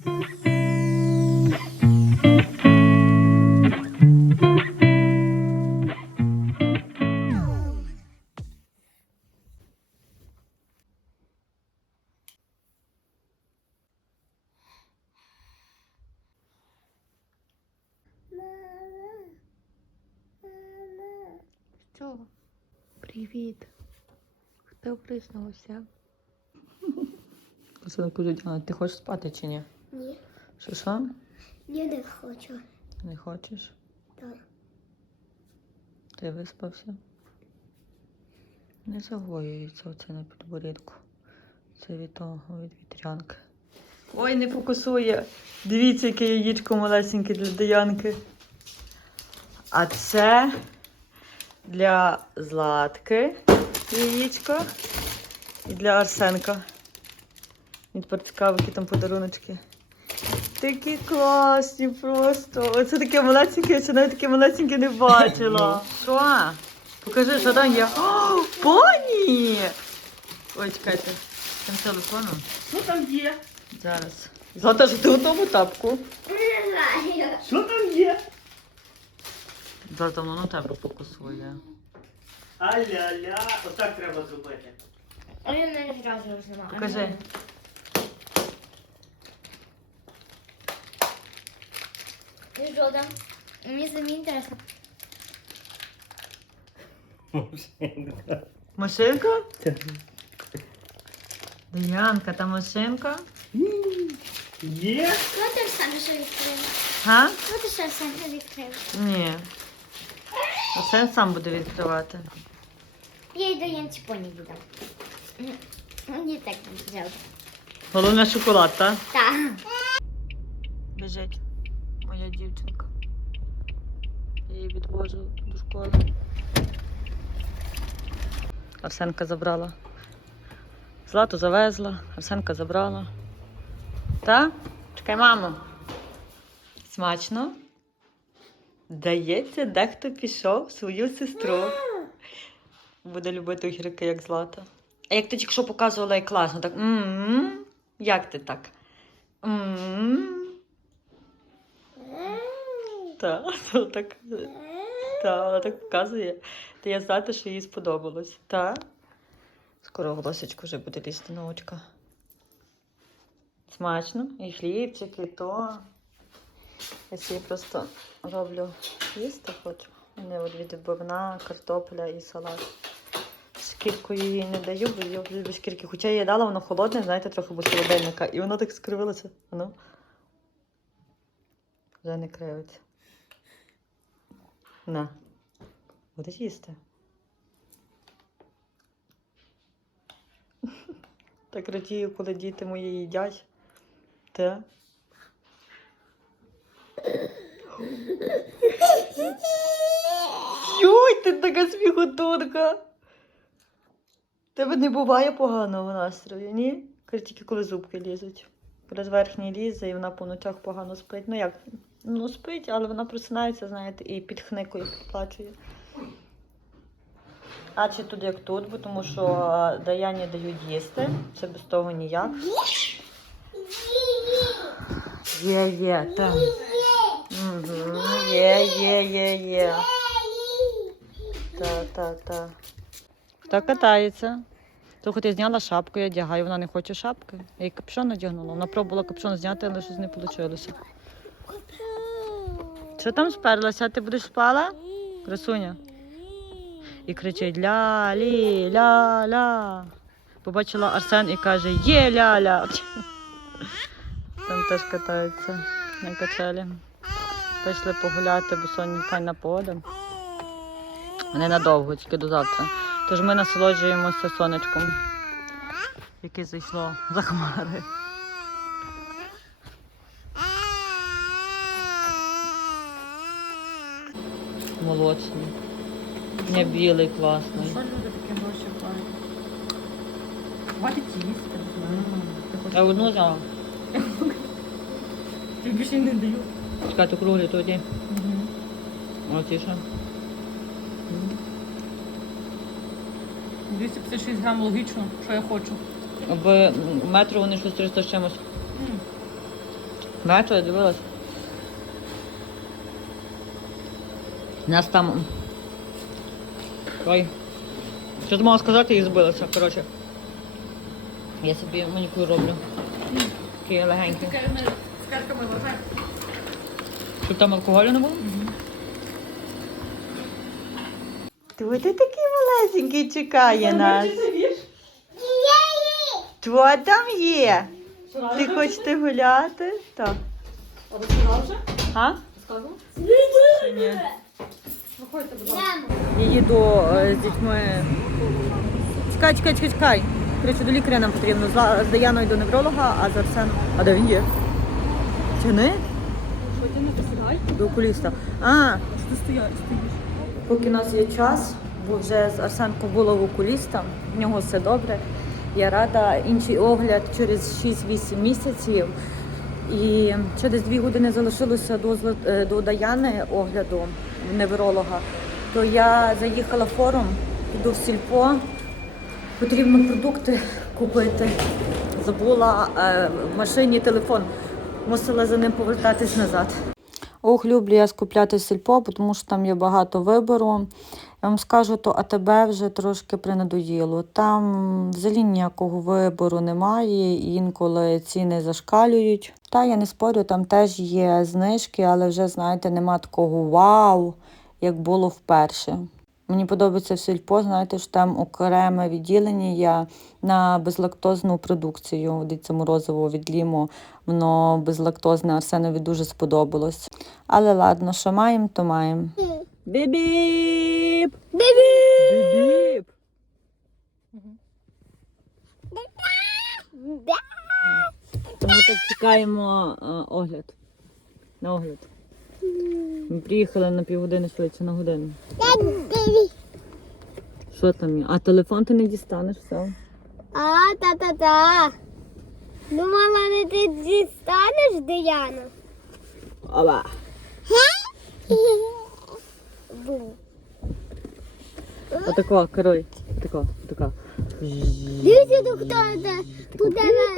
Що? Привіт. Хто приснувся? Кажу, Діана, ти хочеш спати чи ні? Що що? я не хочу. Не хочеш? Так. Ти виспався? Не загоюється оце на підборідку. Це від того, від вітрянки. Ой, не фокусує. Дивіться, яке яєчко малесеньке для Даянки. А це для Златки яєчко і для Арсенка. Тепер цікаво, які там подаруночки. Такі класні просто. Оце таке малесеньке, я ще навіть таке малесеньке не бачила. Що? Покажи, що там є. О, поні! Ой, чекайте. Там телефоном. Що там є? Зараз. Злата, що ти у тому тапку? Не знаю. Що там є? Зараз давно на тебе фокусує. Аля-ля, отак треба зробити. А я не зразу знімаю. Покажи. І що там? Мені самі інтересно. Машинка? Янка, та машинка? Є? Що ти сам ще відкрив? Га? Що ти ще сам ще відкрив? Ні. Арсен сам буде відкривати. Я й до Янці поні віддам. Мені так не взяв. Головне шоколад, так? Так. Біжить дівчинка. Я її відвожу до школи. Арсенка забрала. Злату завезла, Арсенка забрала. Та? Чекай, мамо. Смачно? Здається, дехто пішов свою сестру. Буде любити огірки, як злата. А як ти тільки що показувала, як класно, так. м Як ти так? м Так, то так. Та, вона так показує. Та я знати, що їй сподобалось. Та? Скоро голосочку вже буде лізти на очка. Смачно. І хлібчик, і то. Я собі просто роблю їсти хочу. У мене от відбивна, картопля і салат. Шкіркою її не даю, бо я люблю шкірки. Хоча я їй дала, воно холодне, знаєте, трохи без холодильника. І воно так скривилося. Воно вже не кривиться. На. Будеш їсти. Так радію, коли діти мої їдять. Та. Йой, ти така сміхотурка. Тебе не буває поганого настрою, ні? Каже, тільки коли зубки лізуть. З верхній лізе і вона по ночах погано спить. Ну як? Ну спить, але вона просинається, знаєте, і підхникує, підплачує. А чи тут як тут, бо тому що а, Даяні дають їсти. Це без того ніяк. Є, є, так. Є, є, є, є. Так, так, так. Хто катається? Слухай, ти зняла шапку, я одягаю, вона не хоче шапки. Я їй капюшон надягнула. Вона пробувала капюшон зняти, але щось не вийшло. Що там сперлася? Ти будеш спала? Красуня. І кричить ля-лі, ля-ля. Побачила Арсен і каже є ля-ля. Там теж катаються на качелі. Пішли погуляти, бо сьогодні файна погода. Вони надовго, тільки до завтра. Тож ми насолоджуємося сонечком, яке зайшло за хмари. Молочний. Не білий, класний. Що люди таке гроші платять? Хватить їсти. Я одну взяла. Тобі більше не даю. Чекайте круглі тоді. Оці що? 256 грам логічно, що я хочу. В метро вони щось 300 з чимось. Бачу, я дивилась. Нас там. Ой. Що ти мала сказати і збилася, коротше. Я собі манікюр роблю. Такий легенький. З картками. Щоб там алкоголю не було? Ти ти такий малесенький чекає нас. Що там є? Ти хочете гуляти? Так. А ви сказали вже? А? Сказали? Чи ні? Виходьте, будь ласка. Я їду е, з дітьми. Чекай, чекай, чекай, чекай. Коротше, до лікаря нам потрібно. З, Даяною до невролога, а з Арсеном. А де він є? Тяни? Що посідай? До окуліста. А, Що ти стоїш? поки у нас є час, бо вже з Арсенком було в окуліста, в нього все добре. Я рада. Інший огляд через 6-8 місяців. І через дві години залишилося до, е, до Даяни огляду невролога. То я заїхала в форум, йду в сільпо. Потрібно продукти купити. Забула е, в машині телефон. Мусила за ним повертатись назад. Ох, люблю я скупляти сільпо, тому що там є багато вибору. Я вам скажу, то АТБ вже трошки принадоїло. Там взагалі ніякого вибору немає, інколи ціни зашкалюють. Та я не спорю, там теж є знижки, але вже, знаєте, нема такого вау, як було вперше. Мені подобається сільпо, знаєте, що там окреме відділення є на безлактозну продукцію. Дивіться, морозиво від Лімо, воно безлактозне Арсенові дуже сподобалось. Але ладно, що маємо, то маємо. Бібіп! Бібіп! Ми так чекаємо е, огляд. На огляд. Ми приїхали на півгодини швидше на годину. Що там є? А телефон ти не дістанеш все. А, та-та-та. Думала, не ти дістанеш, Діана? Ова. Бум. Отако, король. Отако, отако. Дивіться, хто йде. Тут де на-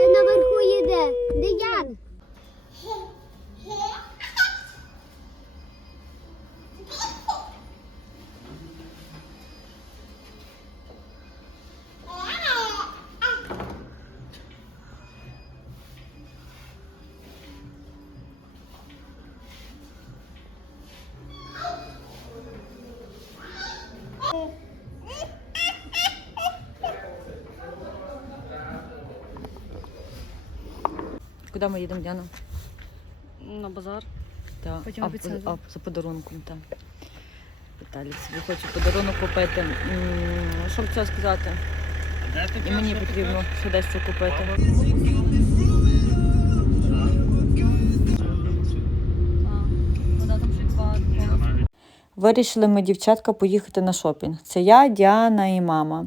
Куди ми їдемо, Діана? На базар. Так. Потім а, обіцяю. а, за подарунком, так. Віталій собі хоче подарунок купити. М, Що б це сказати? І мені потрібно ще дещо купити. Вирішили ми, дівчатка, поїхати на шопінг. Це я, Діана і мама.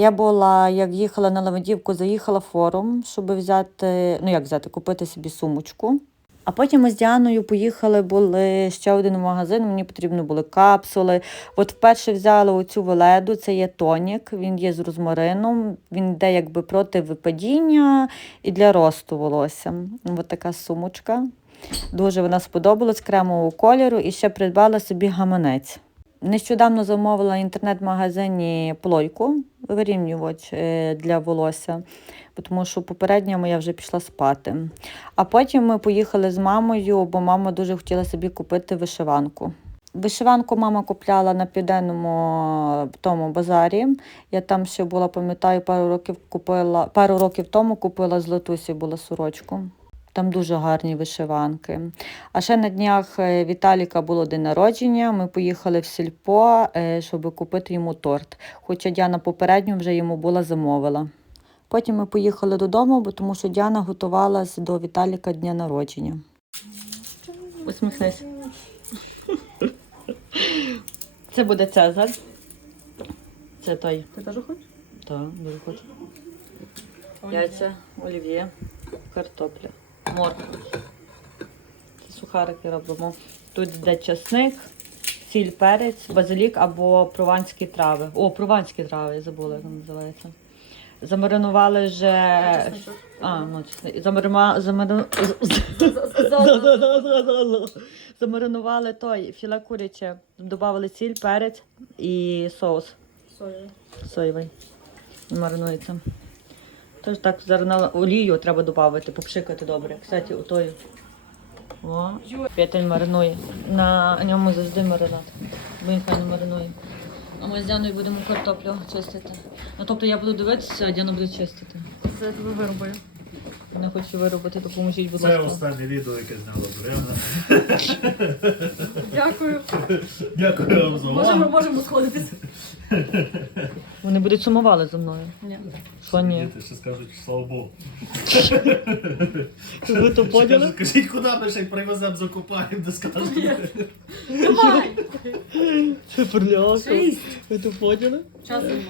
Я була, як їхала на Лавандівку, заїхала в форум, щоб взяти, ну як взяти, купити собі сумочку. А потім ми з Діаною поїхали, були ще один магазин, мені потрібні були капсули. От вперше взяла оцю веледу, це є тонік, він є з розмарином, він йде якби проти випадіння і для росту волосся. Ось така сумочка. Дуже вона сподобалась кремового кольору і ще придбала собі гаманець. Нещодавно замовила в інтернет-магазині плойку вирівнювач е, для волосся, тому що попередньо моя вже пішла спати. А потім ми поїхали з мамою, бо мама дуже хотіла собі купити вишиванку. Вишиванку мама купляла на південному тому базарі. Я там ще була, пам'ятаю, пару років купила, пару років тому купила з Латусі була сорочку. Там дуже гарні вишиванки. А ще на днях е, Віталіка було день народження. Ми поїхали в сільпо, е, щоб купити йому торт. Хоча Діана попередньо вже йому була замовила. Потім ми поїхали додому, бо тому що Діана готувалась до Віталіка дня народження. Усміхнись. Це буде Цезар. Це той. Ти теж хочеш? Так, дуже хочу. Яйця, олів'є, картопля, морква. Сухарики робимо. Тут йде часник, сіль, перець, базилік або прованські трави. О, прованські трави, я забула, як вони називаються. замаринували вже. А, ну, чесни- замаринували той філе куряче. Добавили сіль, перець і соус Соєвий. соєвий. Маринується. Тож так, зараз на олію треба додати, попшикати добре. Кстати, у той. О, п'ятель маринує. На ньому завжди маринад. Бо він файно маринує. А ми з Діаною будемо картоплю чистити. Ну тобто я буду дивитися, а Діана буде чистити. Це я тебе вирубаю. Я не хочу виробити, допоможіть, будь Це ласка. останнє відео, яке зняла Зоряна. Дякую. Дякую вам за Можемо, увагу. можемо сходитись. Вони будуть сумували за мною. Ні. Що ні? Діти ще скажуть, слава Богу. Ви то Ще поняли? Кажіть, куди ми ще привеземо, закопаємо, де скажете. Давай. Це. Шість. Ви то поняли? Час нема.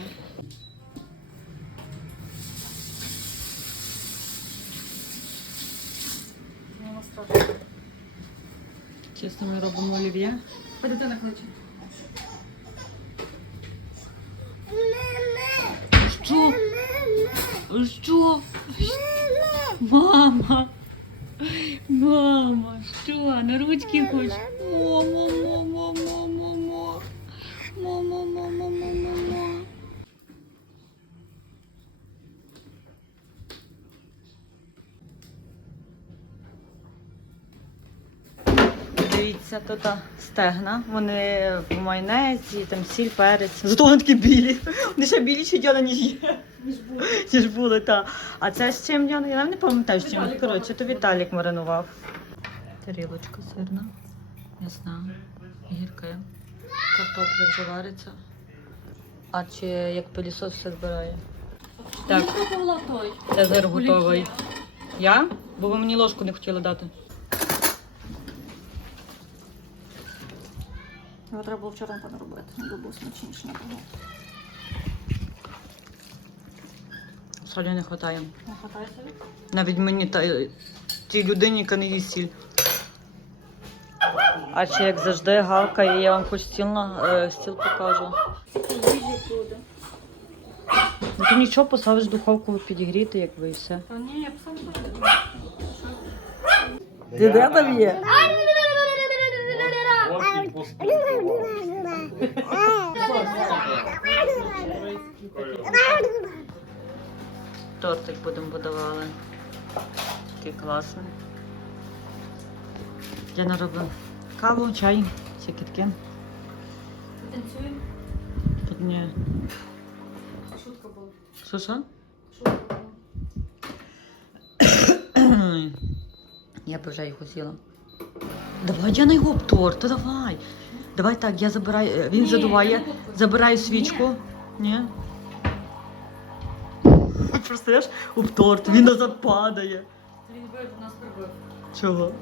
Ну. Чесно, ми робимо олів'є. Хай дитина кличе. Що? Що? Мама. Мама, що? На ручки хочеш? Мамо. Мамо, мамо, мамо, мамо. Дивіться, тут стегна. Вони в майонезі, там сіль, перець. Зато вони такі білі. Вони ще біліші діла, ніж є. Ніж були, так. А це з чим Діана? Я не пам'ятаю, з чим. Коротше, то Віталік маринував. Тарілочка сирна, м'ясна, гірка. Картопля вже вариться. А чи як пилісос все збирає? Так, той. Готовий. Я? Бо ви мені ложку не хотіли дати. Його треба було вчора напевно робити. Бо був смачніше набагато. Солі не вистачає. Не хватає собі? Навіть мені та тій людині, яка не їсть сіль. А чи як завжди гавкає, я вам хоч стіл, на, е, стіл покажу. Ну ти нічого поставиш в духовку підігріти, як ви і все. Та ні, я сам буду. Ти де там є? Тортик будемо подавали. Такий класний. Я наробив каву, чай, всякі таке. Танцюємо. Ні. Шутка була. Що що? Шутка була. Я б вже його з'їла. Давай я на його торт, та давай. Давай так, я забираю. Він Ні, задуває, забираю свічку. Ні. Представляєш, об торт, він назад падає. Він би нас прибив. Чого?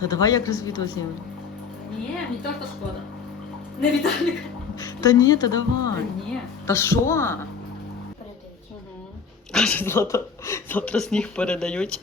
Та давай як розвіду знімемо. Ні, мені торта шкода. Не Віталік. Та ні, та давай. Ні. Та що? Передають. Каже завтра сніг передають.